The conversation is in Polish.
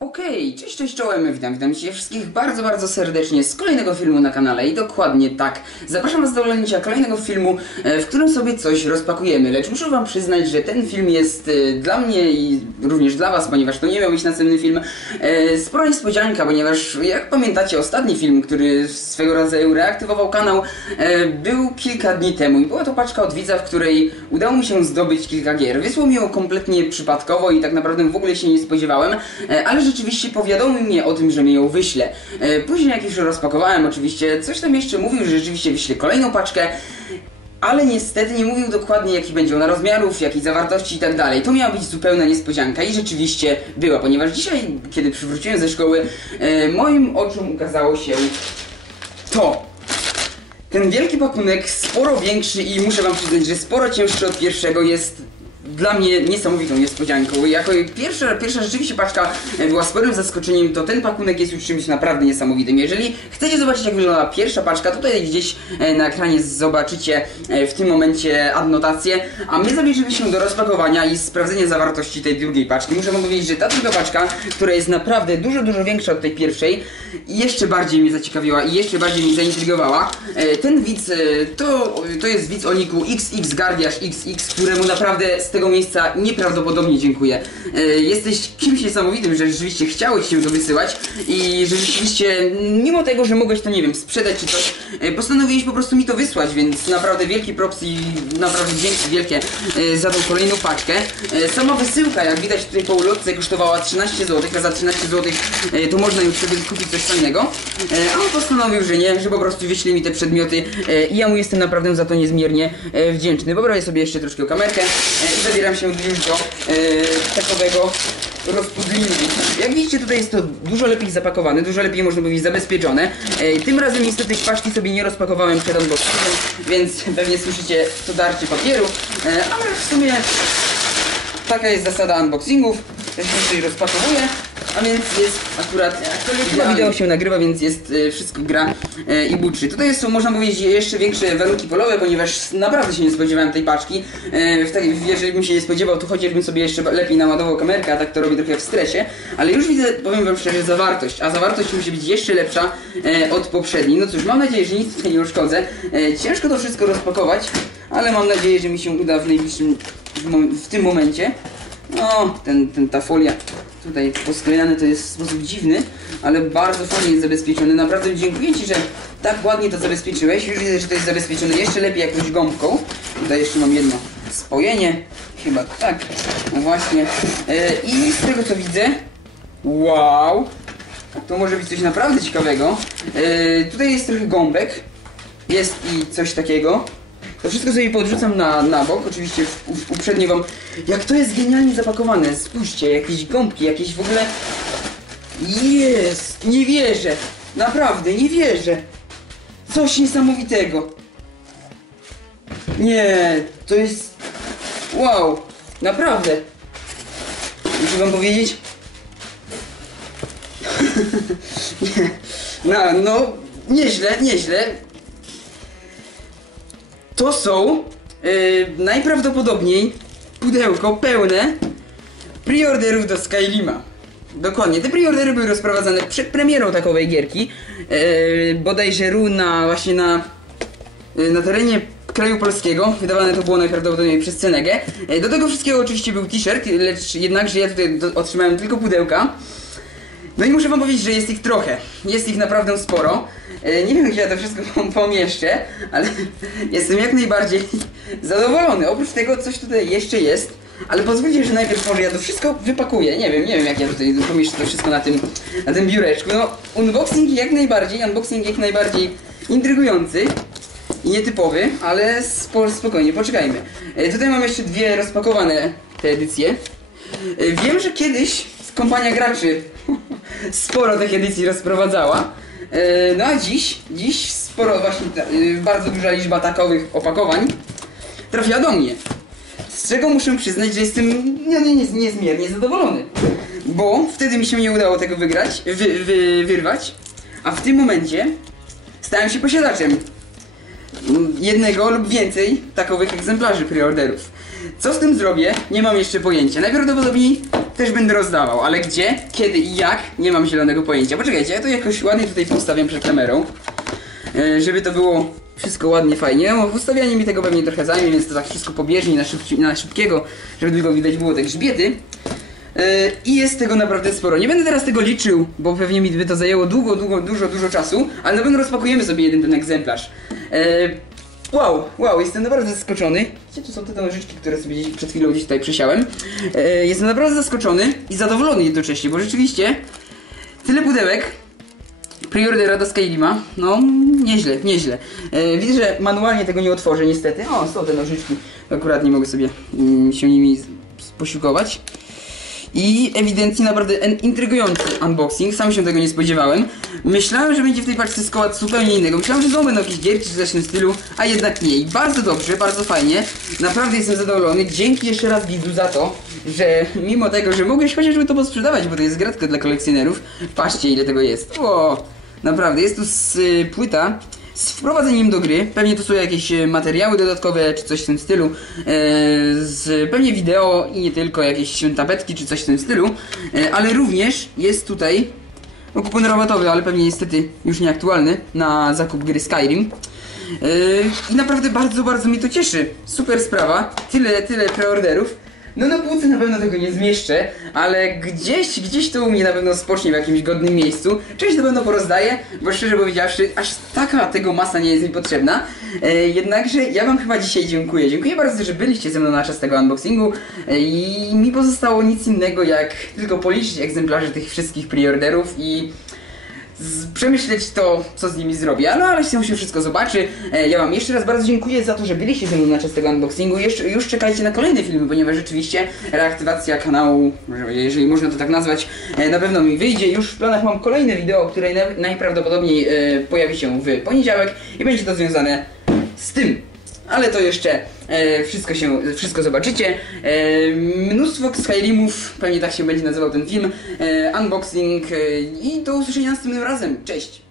Okej, cześć, cześć, czołem, witam, witam wszystkich bardzo, bardzo serdecznie z kolejnego filmu na kanale i dokładnie tak, zapraszam was do oglądania kolejnego filmu, e, w którym sobie coś rozpakujemy, lecz muszę wam przyznać, że ten film jest e, dla mnie i również dla was, ponieważ to nie miał być następny film, e, spora niespodzianka, ponieważ jak pamiętacie ostatni film, który swego rodzaju reaktywował kanał, był kilka dni temu i była to paczka od widza, w której udało mi się zdobyć kilka gier. Wysłał mi ją kompletnie przypadkowo i tak naprawdę w ogóle się nie spodziewałem, ale rzeczywiście powiadomił mnie o tym, że mi ją wyśle. Później jak już rozpakowałem oczywiście, coś tam jeszcze mówił, że rzeczywiście wyśle kolejną paczkę, ale niestety nie mówił dokładnie jaki będzie ona rozmiarów, jakiej zawartości i tak dalej. To miała być zupełna niespodzianka i rzeczywiście była, ponieważ dzisiaj, kiedy przywróciłem ze szkoły, e, moim oczom ukazało się to. Ten wielki pakunek, sporo większy i muszę wam przyznać, że sporo cięższy od pierwszego jest dla mnie niesamowitą niespodzianką. Jako pierwsza, pierwsza rzeczywiście paczka e, była sporym zaskoczeniem, to ten pakunek jest już czymś naprawdę niesamowitym. Jeżeli chcecie zobaczyć jak wygląda pierwsza paczka, tutaj gdzieś e, na ekranie zobaczycie e, w tym momencie adnotację, a my zabierzemy się do rozpakowania i sprawdzenia zawartości tej drugiej paczki. Muszę wam powiedzieć, że ta druga paczka, która jest naprawdę dużo, dużo większa od tej pierwszej, jeszcze bardziej mnie zaciekawiła i jeszcze bardziej mnie zaintrygowała. Ten widz, to, to jest widz o niku XX Gardiasz XX, któremu naprawdę z tego miejsca nieprawdopodobnie dziękuję. E, Jesteś kimś niesamowitym, że rzeczywiście chciałeś się to wysyłać i że rzeczywiście, mimo tego, że mogłeś to, nie wiem, sprzedać czy coś, e, postanowiłeś po prostu mi to wysłać, więc naprawdę wielki props i naprawdę dzięki wielkie e, za tą kolejną paczkę. Sama wysyłka, jak widać tutaj po ulotce, kosztowała 13 zł, a za 13 zł to można już sobie kupić coś fajnego. A on postanowił, że nie, że po prostu wyśle mi te przedmioty i ja mu jestem naprawdę za to niezmiernie wdzięczny. Poprawię sobie jeszcze troszkę kamerkę i zabieram się już do e, takowego rozpudlingu. Jak widzicie tutaj jest to dużo lepiej zapakowane, dużo lepiej można powiedzieć zabezpieczone. E, Tym razem niestety paczki sobie nie rozpakowałem przed unboxingiem, więc pewnie słyszycie to darcie papieru, e, ale w sumie taka jest zasada unboxingów. Ja się tutaj rozpakowuję, a więc jest akurat chyba wideo się nagrywa, więc jest e, wszystko gra e, i buczy. Tutaj są można powiedzieć jeszcze większe warunki polowe, ponieważ naprawdę się nie spodziewałem tej paczki. E, w takiej, jeżeli bym się nie spodziewał, to chociażbym sobie jeszcze lepiej naładował kamerkę, a tak to robię trochę w stresie. Ale już widzę, powiem wam szczerze, zawartość. A zawartość musi być jeszcze lepsza e, od poprzedniej. No cóż, mam nadzieję, że nic tutaj nie uszkodzę. E, ciężko to wszystko rozpakować, ale mam nadzieję, że mi się uda w najbliższym, w, w tym momencie. No, ten, ten, ta folia tutaj posklejane to jest w sposób dziwny, ale bardzo fajnie jest zabezpieczony. Naprawdę dziękuję Ci, że tak ładnie to zabezpieczyłeś. Już widzę, że to jest zabezpieczone jeszcze lepiej jakąś gąbką. Tutaj jeszcze mam jedno spojenie. Chyba tak. No właśnie. E, I z tego co widzę, wow, to może być coś naprawdę ciekawego. E, tutaj jest trochę gąbek. Jest i coś takiego. To wszystko sobie podrzucam na, na bok, oczywiście uprzednio wam... Jak to jest genialnie zapakowane, spójrzcie, jakieś gąbki, jakieś w ogóle... Jest! Nie wierzę! Naprawdę, nie wierzę! Coś niesamowitego! Nie, to jest... Wow! Naprawdę! Muszę wam powiedzieć... nie, no, no, nieźle, nieźle. To są yy, najprawdopodobniej pudełko pełne preorderów do Skylima. Dokładnie, te preordery były rozprowadzane przed premierą takowej gierki. Yy, bodajże RU na właśnie na, yy, na terenie kraju polskiego. Wydawane to było najprawdopodobniej przez Cenegę. Yy, do tego wszystkiego oczywiście był t-shirt, lecz jednakże ja tutaj otrzymałem tylko pudełka. No i muszę wam powiedzieć, że jest ich trochę. Jest ich naprawdę sporo. E, Nie wiem, gdzie ja to wszystko pom- pomieszczę, ale jestem jak najbardziej zadowolony. Oprócz tego coś tutaj jeszcze jest, ale pozwólcie, że najpierw może ja to wszystko wypakuję. Nie wiem, nie wiem jak ja tutaj pomieszczę to wszystko na tym, na tym biureczku. No, unboxing jak najbardziej, unboxing jak najbardziej intrygujący i nietypowy, ale spo, spokojnie, poczekajmy. E, Tutaj mam jeszcze dwie rozpakowane te edycje. E, Wiem, że kiedyś kompania graczy sporo tych edycji rozprowadzała. E, No a dziś, dziś sporo właśnie, e, bardzo duża liczba takowych opakowań trafiła do mnie. Z czego muszę przyznać, że jestem nie, nie, nie, niezmiernie zadowolony. Bo wtedy mi się nie udało tego wygrać, wy, wy, wyrwać, a w tym momencie stałem się posiadaczem jednego lub więcej takowych egzemplarzy preorderów. Co z tym zrobię? Nie mam jeszcze pojęcia. Najprawdopodobniej też będę rozdawał, ale gdzie, kiedy i jak, nie mam zielonego pojęcia. Poczekajcie, ja to jakoś ładnie tutaj postawiam przed kamerą, e, żeby to było wszystko ładnie, fajnie. No, ustawianie mi tego pewnie trochę zajmie, więc to tak wszystko pobieżnie na, szybci, na szybkiego, żeby tylko widać było te grzbiety. E, I jest tego naprawdę sporo. Nie będę teraz tego liczył, bo pewnie mi by to zajęło długo, długo, dużo, dużo czasu, ale na pewno rozpakujemy sobie jeden ten egzemplarz. Wow, wow, jestem naprawdę zaskoczony. Widzicie, tu są te nożyczki, które sobie przed chwilą gdzieś tutaj przysiałem. E, jestem naprawdę zaskoczony i zadowolony jednocześnie, bo rzeczywiście tyle pudełek preordera do Skylima, no nieźle, nieźle. E, widzę, że manualnie tego nie otworzę niestety. O, są te nożyczki, akurat nie mogę sobie mm, się nimi posiłkować. I ewidentnie naprawdę intrygujący unboxing, sam się tego nie spodziewałem. Myślałem, że będzie w tej paczce skład zupełnie innego. Myślałem, że znowu będą jakieś gierki w tym stylu, a jednak nie. I bardzo dobrze, bardzo fajnie. Naprawdę jestem zadowolony. Dzięki jeszcze raz widzu za to, że mimo tego, że mogłeś chociażby to posprzedawać, bo to jest gratka dla kolekcjonerów. Patrzcie ile tego jest. O, naprawdę, jest tu z, y, płyta z wprowadzeniem do gry. Pewnie to są jakieś e, materiały dodatkowe, czy coś w tym stylu. E, z pewnie wideo i nie tylko jakieś tapetki, czy coś w tym stylu. E, ale również jest tutaj no, kupon rabatowy, ale pewnie niestety już nieaktualny na zakup gry Skyrim. I naprawdę bardzo, bardzo mnie to cieszy. Super sprawa. Tyle, tyle preorderów. No na półce na pewno tego nie zmieszczę, ale gdzieś, gdzieś to u mnie na pewno spocznie w jakimś godnym miejscu. Część na pewno porozdaję, bo szczerze powiedziawszy, aż taka tego masa nie jest mi potrzebna. E, jednakże ja wam chyba dzisiaj dziękuję. Dziękuję bardzo, że byliście ze mną na czas tego unboxingu e, i mi pozostało nic innego jak tylko policzyć egzemplarze tych wszystkich preorderów i przemyśleć to, co z nimi zrobię. No ale się wszystko zobaczy. E, ja wam jeszcze raz bardzo dziękuję za to, że byliście ze mną na czas tego unboxingu. Jeszcze, już czekajcie na kolejne filmy, ponieważ rzeczywiście reaktywacja kanału, jeżeli można to tak nazwać, e, na pewno mi wyjdzie. Już w planach mam kolejne wideo, które na, najprawdopodobniej e, pojawi się w poniedziałek i będzie to związane z tym. Ale to jeszcze e, wszystko się, wszystko zobaczycie. E, mnóstwo Skyrimów, pewnie tak się będzie nazywał ten film. E, unboxing e, i do usłyszenia następnym razem. Cześć!